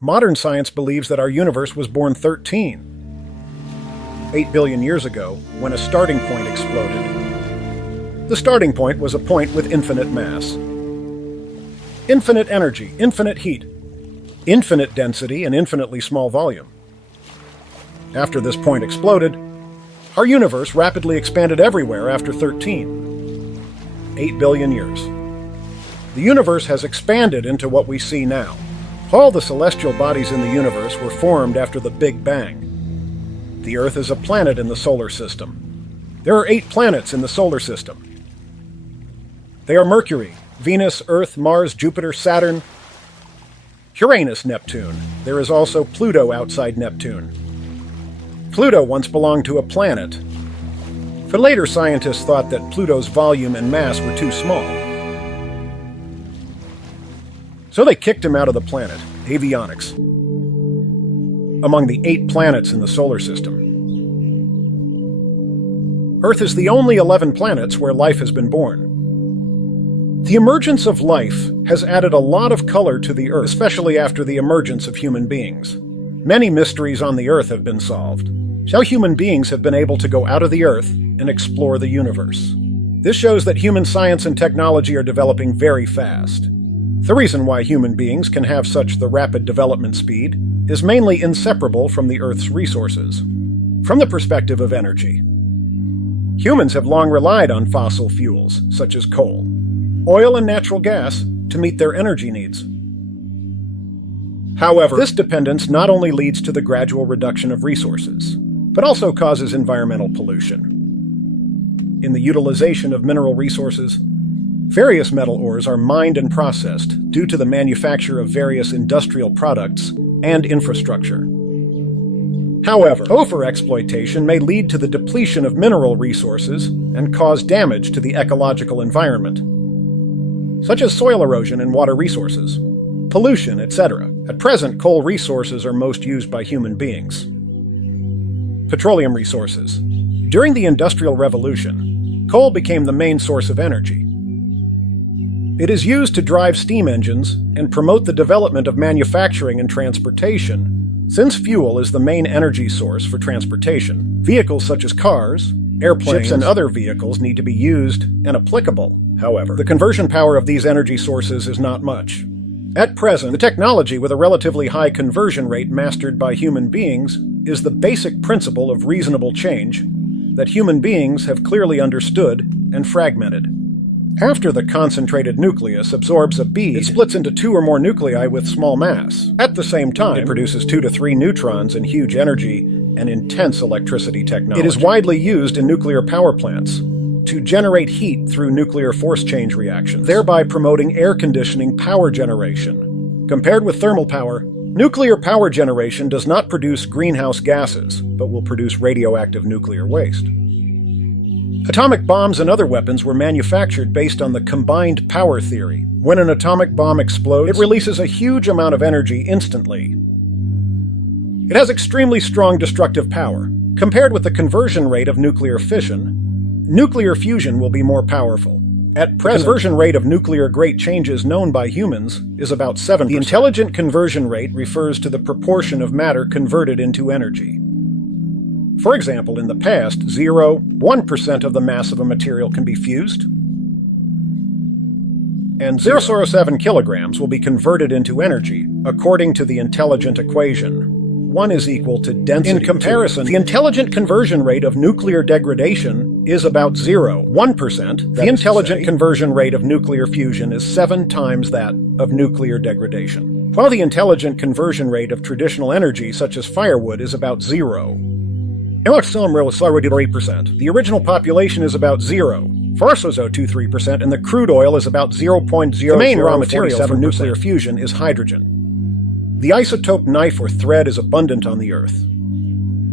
Modern science believes that our universe was born 8 billion years ago, when a starting point exploded. The starting point was a point with infinite mass, infinite energy, infinite heat, infinite density, and infinitely small volume. After this point exploded, our universe rapidly expanded everywhere after 8 billion years. The universe has expanded into what we see now. All the celestial bodies in the universe were formed after the Big Bang. The Earth is a planet in the solar system. There are 8 planets in the solar system. They are Mercury, Venus, Earth, Mars, Jupiter, Saturn, Uranus, Neptune. There is also Pluto outside Neptune. Pluto once belonged to a planet, but later scientists thought that Pluto's volume and mass were too small. So they kicked him out of the planet, avionics, among the 8 planets in the solar system. Earth is the only 11 planets where life has been born. The emergence of life has added a lot of color to the Earth, especially after the emergence of human beings. Many mysteries on the Earth have been solved. How human beings have been able to go out of the Earth and explore the universe. This shows that human science and technology are developing very fast. The reason why human beings can have such the rapid development speed is mainly inseparable from the Earth's resources. From the perspective of energy, humans have long relied on fossil fuels, such as coal, oil, and natural gas, to meet their energy needs. However, this dependence not only leads to the gradual reduction of resources, but also causes environmental pollution. In the utilization of mineral resources, various metal ores are mined and processed due to the manufacture of various industrial products and infrastructure. However, overexploitation may lead to the depletion of mineral resources and cause damage to the ecological environment, such as soil erosion and water resources, pollution, etc. At present, coal resources are most used by human beings. Petroleum resources. During the Industrial Revolution, coal became the main source of energy. It is used to drive steam engines and promote the development of manufacturing and transportation. Since fuel is the main energy source for transportation, vehicles such as cars, airplanes, ships, and other vehicles need to be used and applicable. However, the conversion power of these energy sources is not much. At present, the technology with a relatively high conversion rate mastered by human beings is the basic principle of reasonable change that human beings have clearly understood and fragmented. After the concentrated nucleus absorbs a bead, it splits into 2 or more nuclei with small mass. At the same time, it produces 2 to 3 neutrons in huge energy and intense electricity technology. It is widely used in nuclear power plants to generate heat through nuclear force change reactions, thereby promoting air conditioning power generation. Compared with thermal power, nuclear power generation does not produce greenhouse gases, but will produce radioactive nuclear waste. Atomic bombs and other weapons were manufactured based on the combined power theory. When an atomic bomb explodes, it releases a huge amount of energy instantly. It has extremely strong destructive power. Compared with the conversion rate of nuclear fission, nuclear fusion will be more powerful. At present, the conversion rate of nuclear great changes known by humans is about 7%. The intelligent conversion rate refers to the proportion of matter converted into energy. For example, in the past, 0.1% of the mass of a material can be fused, and 0.07 kilograms will be converted into energy according to the intelligent equation. 1 is equal to density. In comparison, the intelligent conversion rate of nuclear degradation is about 0.1%. The intelligent conversion rate of nuclear fusion is 7 times that of nuclear degradation, while the intelligent conversion rate of traditional energy such as firewood is about 0. The original population is about 0. 23%, and the crude oil is about 0.0. The main raw material for nuclear fusion is hydrogen. The isotope knife or thread is abundant on the Earth.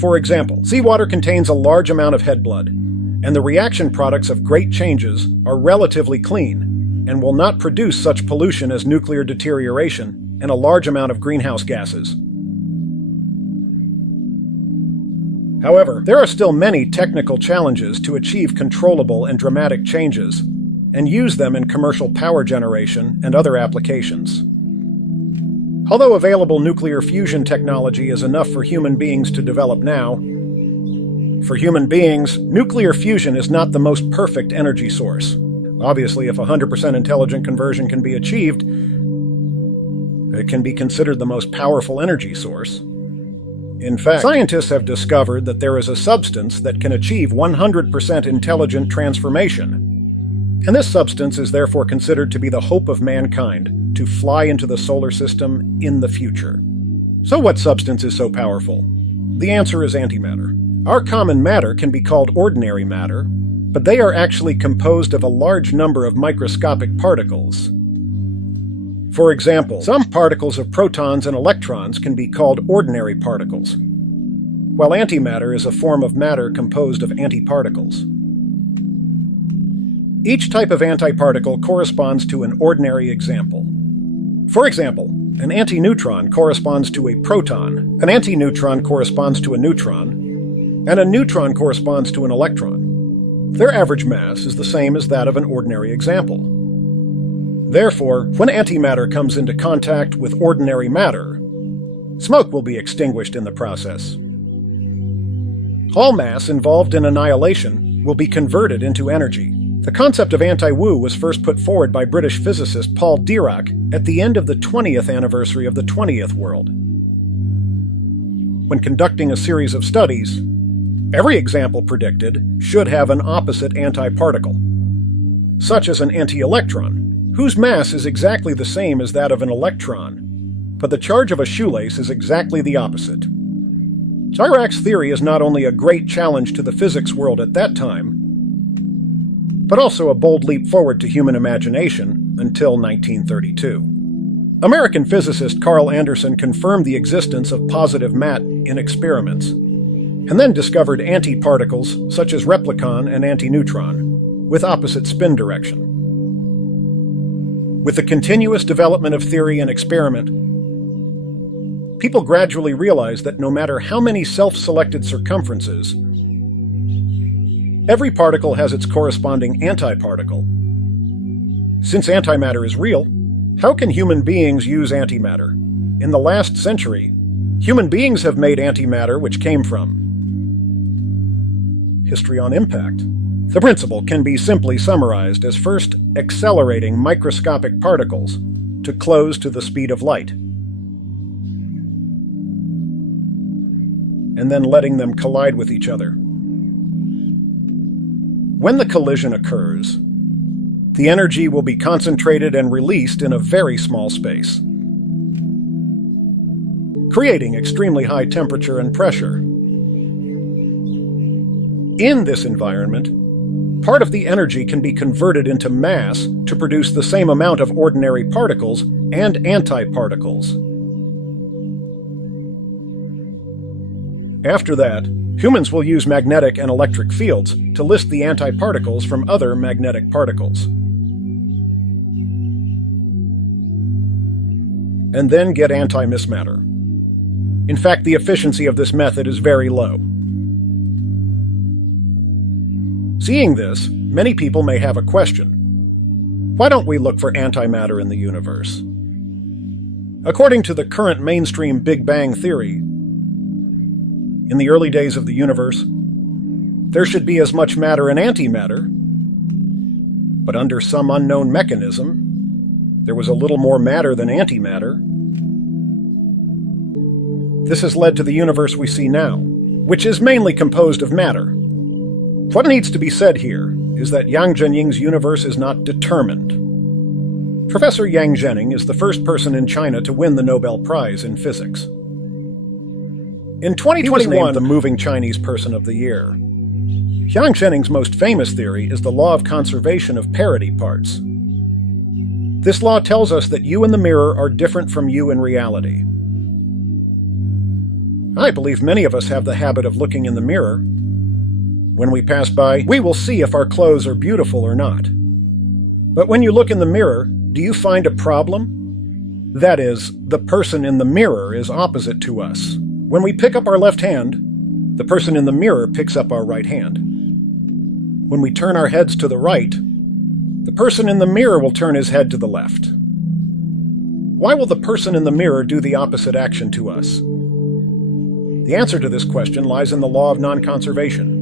For example, seawater contains a large amount of head blood, and the reaction products of great changes are relatively clean and will not produce such pollution as nuclear deterioration and a large amount of greenhouse gases. However, there are still many technical challenges to achieve controllable and dramatic changes and use them in commercial power generation and other applications. Although available nuclear fusion technology is enough for human beings to develop now, for human beings, nuclear fusion is not the most perfect energy source. Obviously, if 100% intelligent conversion can be achieved, it can be considered the most powerful energy source. In fact, scientists have discovered that there is a substance that can achieve 100% intelligent transformation. And this substance is therefore considered to be the hope of mankind to fly into the solar system in the future. So what substance is so powerful? The answer is antimatter. Our common matter can be called ordinary matter, but they are actually composed of a large number of microscopic particles. For example, some particles of protons and electrons can be called ordinary particles, while antimatter is a form of matter composed of antiparticles. Each type of antiparticle corresponds to an ordinary example. For example, an antineutron corresponds to a proton, an antineutron corresponds to a neutron, and a neutron corresponds to an electron. Their average mass is the same as that of an ordinary example. Therefore, when antimatter comes into contact with ordinary matter, smoke will be extinguished in the process. All mass involved in annihilation will be converted into energy. The concept of anti-woo was first put forward by British physicist Paul Dirac at the end of the 20th anniversary of the 20th world. When conducting a series of studies, every example predicted should have an opposite antiparticle, such as an anti-electron, whose mass is exactly the same as that of an electron, but the charge of a shoelace is exactly the opposite. Dirac's theory is not only a great challenge to the physics world at that time, but also a bold leap forward to human imagination until 1932. American physicist Carl Anderson confirmed the existence of positive matte in experiments, and then discovered antiparticles such as replicon and antineutron, with opposite spin direction. With the continuous development of theory and experiment, people gradually realized that no matter how many self-selected circumferences, every particle has its corresponding antiparticle. Since antimatter is real, how can human beings use antimatter? In the last century, human beings have made antimatter which came from history on impact. The principle can be simply summarized as first accelerating microscopic particles to close to the speed of light, and then letting them collide with each other. When the collision occurs, the energy will be concentrated and released in a very small space, creating extremely high temperature and pressure. In this environment, part of the energy can be converted into mass to produce the same amount of ordinary particles and antiparticles. After that, humans will use magnetic and electric fields to list the antiparticles from other magnetic particles, and then get anti-mismatter. In fact, the efficiency of this method is very low. Seeing this, many people may have a question. Why don't we look for antimatter in the universe? According to the current mainstream Big Bang theory, in the early days of the universe, there should be as much matter and antimatter, but under some unknown mechanism, there was a little more matter than antimatter. This has led to the universe we see now, which is mainly composed of matter. What needs to be said here is that Yang Zhenying's universe is not determined. Professor Yang Zhenying is the first person in China to win the Nobel Prize in Physics. In 2021, he was named the Moving Chinese Person of the Year. Yang Zhening's most famous theory is the law of conservation of parity parts. This law tells us that you in the mirror are different from you in reality. I believe many of us have the habit of looking in the mirror. When we pass by, we will see if our clothes are beautiful or not. But when you look in the mirror, do you find a problem? That is, the person in the mirror is opposite to us. When we pick up our left hand, the person in the mirror picks up our right hand. When we turn our heads to the right, the person in the mirror will turn his head to the left. why will the person in the mirror do the opposite action to us? The answer to this question lies in the law of non-conservation.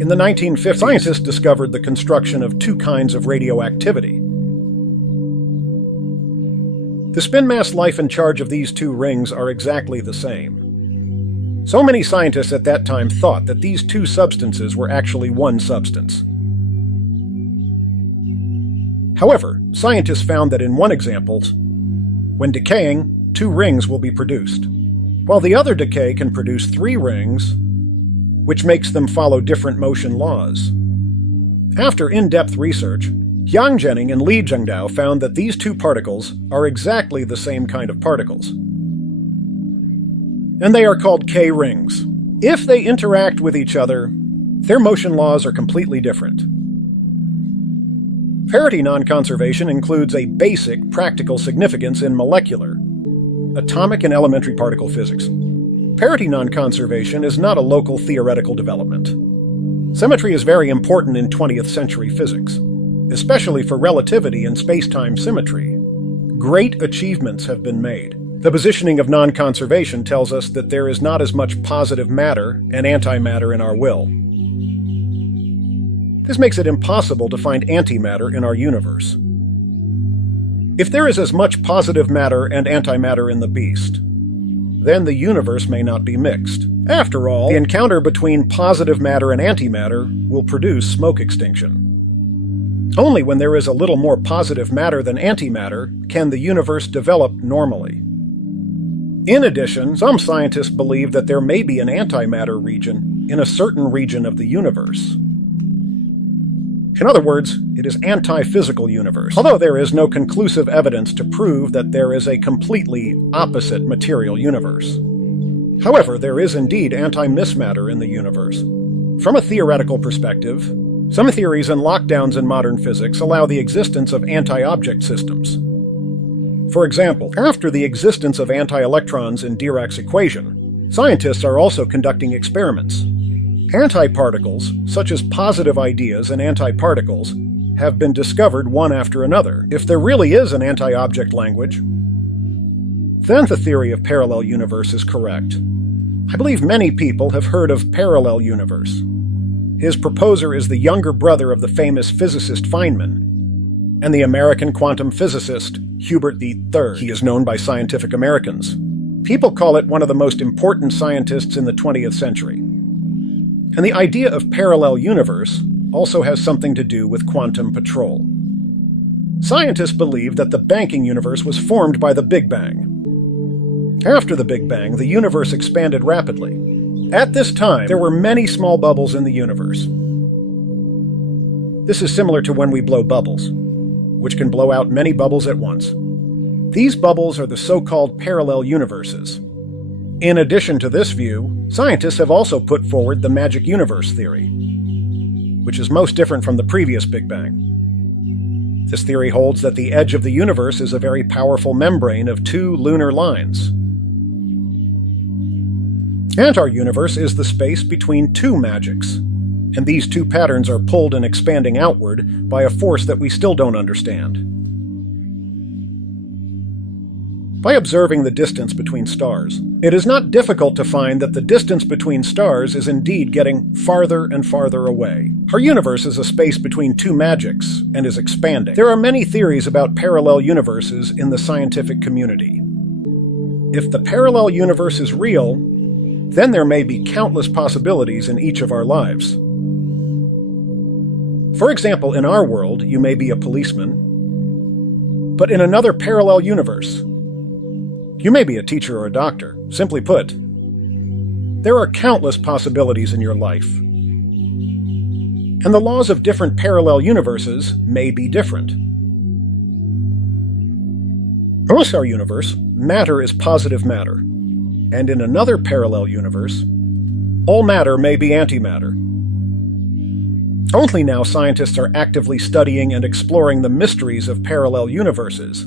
In the 1950s, scientists discovered the construction of two kinds of radioactivity. The spin mass life and charge of these two rings are exactly the same. So many scientists at that time thought that these two substances were actually one substance. However, scientists found that in one example, when decaying, two rings will be produced, while the other decay can produce three rings, which makes them follow different motion laws. After in-depth research, Yang Zhenning and Li Zhengdao found that these two particles are exactly the same kind of particles. And they are called K-rings. If they interact with each other, their motion laws are completely different. Parity non-conservation includes a basic practical significance in molecular, atomic and elementary particle physics. Parity non-conservation is not a local theoretical development. Symmetry is very important in 20th century physics, especially for relativity and space-time symmetry. Great achievements have been made. The positioning of non-conservation tells us that there is not as much positive matter and antimatter in our will. This makes it impossible to find antimatter in our universe. If there is as much positive matter and antimatter in the beast, then the universe may not be mixed. After all, the encounter between positive matter and antimatter will produce smoke extinction. Only when there is a little more positive matter than antimatter can the universe develop normally. In addition, some scientists believe that there may be an antimatter region in a certain region of the universe. In other words, it is anti-physical universe, although there is no conclusive evidence to prove that there is a completely opposite material universe. However, there is indeed anti-mismatter in the universe. From a theoretical perspective, some theories and lockdowns in modern physics allow the existence of anti-object systems. For example, after the existence of anti-electrons in Dirac's equation, scientists are also conducting experiments. Antiparticles, such as positive ideas and antiparticles, have been discovered one after another. If there really is an anti-object language, then the theory of parallel universe is correct. I believe many people have heard of parallel universe. His proposer is the younger brother of the famous physicist Feynman and the American quantum physicist Hubert III. He is known by Scientific Americans. People call it one of the most important scientists in the 20th century. And the idea of parallel universe also has something to do with quantum patrol. Scientists believe that the banking universe was formed by the Big Bang. After the Big Bang, the universe expanded rapidly. At this time, there were many small bubbles in the universe. This is similar to when we blow bubbles, which can blow out many bubbles at once. These bubbles are the so-called parallel universes. In addition to this view, scientists have also put forward the magic universe theory, which is most different from the previous Big Bang. This theory holds that the edge of the universe is a very powerful membrane of two lunar lines. And our universe is the space between two magics, and these two patterns are pulled and expanding outward by a force that we still don't understand. By observing the distance between stars, it is not difficult to find that the distance between stars is indeed getting farther and farther away. Our universe is a space between two magics and is expanding. There are many theories about parallel universes in the scientific community. If the parallel universe is real, then there may be countless possibilities in each of our lives. For example, in our world, you may be a policeman, but in another parallel universe, you may be a teacher or a doctor. Simply put, there are countless possibilities in your life. And the laws of different parallel universes may be different. In our universe, matter is positive matter. And in another parallel universe, all matter may be antimatter. Only now scientists are actively studying and exploring the mysteries of parallel universes.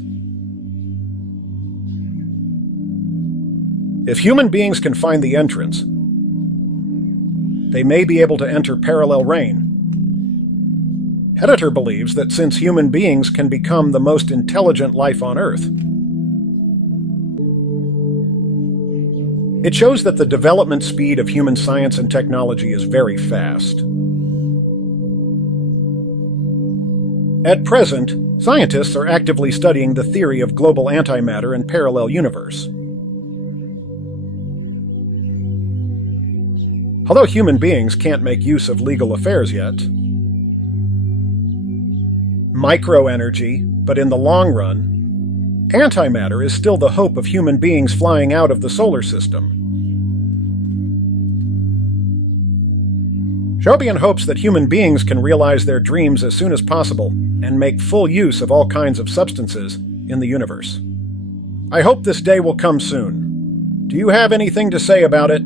If human beings can find the entrance, they may be able to enter parallel rain. Editor believes that since human beings can become the most intelligent life on Earth, it shows that the development speed of human science and technology is very fast. At present, scientists are actively studying the theory of global antimatter and parallel universe. Although human beings can't make use of legal affairs yet, microenergy, but in the long run, antimatter is still the hope of human beings flying out of the solar system. Jobian hopes that human beings can realize their dreams as soon as possible and make full use of all kinds of substances in the universe. I hope this day will come soon. Do you have anything to say about it?